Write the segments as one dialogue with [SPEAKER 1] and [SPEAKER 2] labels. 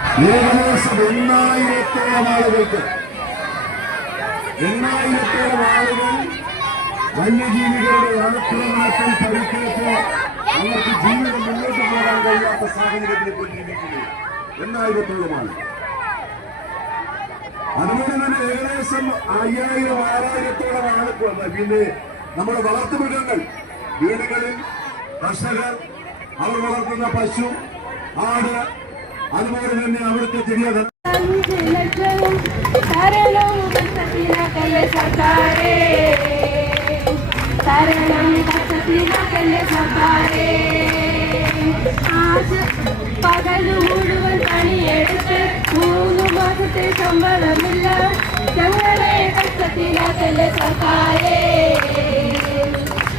[SPEAKER 1] ഏകദേശം എണ്ണായിരത്തോളം ആളുകൾക്ക് എണ്ണായിരത്തോളം ആളുകൾ വന്യജീവികളുടെ ആക്രമണത്തിൽ പരിക്കേറ്റ് അവർക്ക് ജീവിതം മുന്നോട്ട് പോകാൻ കഴിയാത്ത സാഹചര്യത്തിൽ ഇപ്പോൾ ജീവിക്കുന്നു. എണ്ണായിരത്തോളമാണ് അതുപോലെ തന്നെ ഏകദേശം അയ്യായിരം ആറായിരത്തോളം ആളുകൾ പിന്നെ നമ്മുടെ വളർത്തുമൃഗങ്ങൾ വീടുകളിൽ കർഷകർ അവർ വളർത്തുന്ന പശു ആട് അതുപോലെ തന്നെ അവിടുത്തെ ചെറിയ
[SPEAKER 2] അഞ്ച് ലക്ഷവും തരണം കഷ്ടത്തിലാക്കല്ലേ സർക്കാരേ തരണം കഷ്ടത്തിലാക്കല്ലേ സർക്കാരേ ആശ പകല് മുഴുവൻ പണിയെടുത്ത് മൂന്ന് മാസത്തെ ശമ്പളമില്ല ഞങ്ങളെ കഷ്ടത്തിലാക്കല്ലേ സർക്കാരേ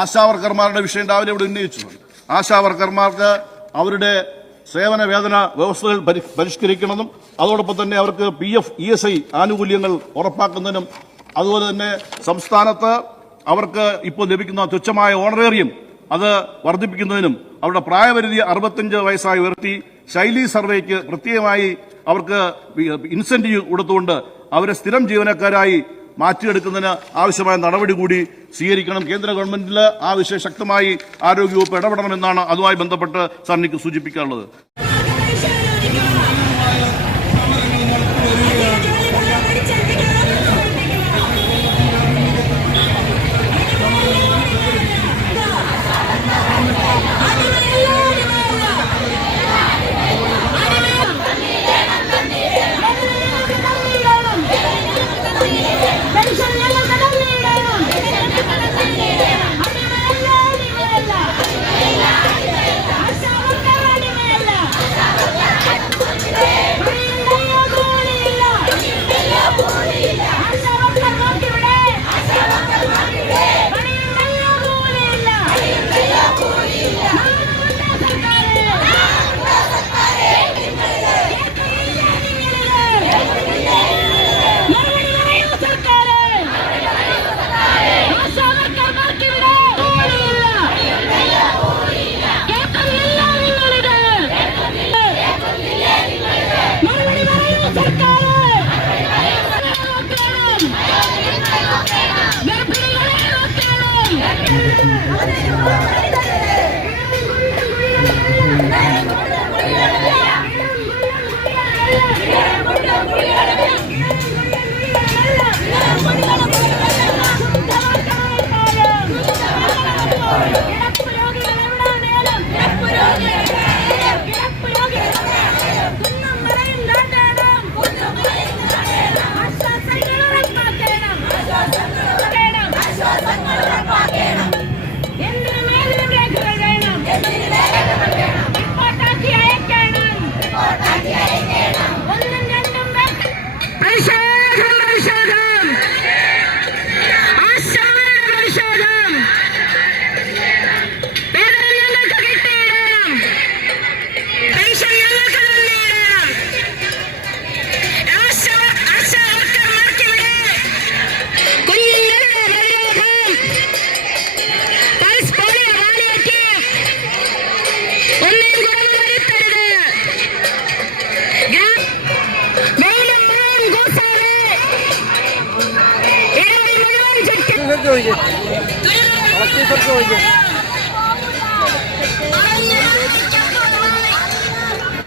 [SPEAKER 3] ആശാവർക്കർമാരുടെ വിഷയം രാവിലെ ഇവിടെ ഉന്നയിച്ചു ആശാവർക്കർമാർക്ക് അവരുടെ സേവന വേതന വ്യവസ്ഥകൾ പരിഷ്കരിക്കണമെന്നും അതോടൊപ്പം തന്നെ അവർക്ക് P F E S I ആനുകൂല്യങ്ങൾ ഉറപ്പാക്കുന്നതിനും അതുപോലെ തന്നെ സംസ്ഥാനത്ത് അവർക്ക് ഇപ്പോൾ ലഭിക്കുന്ന തുച്ഛമായ ഓണറേറിയം അത് വർദ്ധിപ്പിക്കുന്നതിനും അവരുടെ പ്രായപരിധി അറുപത്തഞ്ച് വയസ്സായി ഉയർത്തി ശൈലി സർവേക്ക് പ്രത്യേകമായി അവർക്ക് ഇൻസെന്റീവ് കൊടുത്തുകൊണ്ട് അവരെ സ്ഥിരം ജീവനക്കാരായി മാറ്റിയെടുക്കുന്നതിന് ആവശ്യമായ നടപടി കൂടി സ്വീകരിക്കണം. കേന്ദ്ര ഗവൺമെന്റിൽ ആ വിഷയം ശക്തമായി ആരോഗ്യവകുപ്പ് ഇടപെടണമെന്നാണ് അതുമായി ബന്ധപ്പെട്ട് സാർ എനിക്ക് സൂചിപ്പിക്കാനുള്ളത്.
[SPEAKER 2] Yeah. ടീച്ചർക്ക് ചോദിക്കും ടീച്ചർക്ക് ചോദിക്കും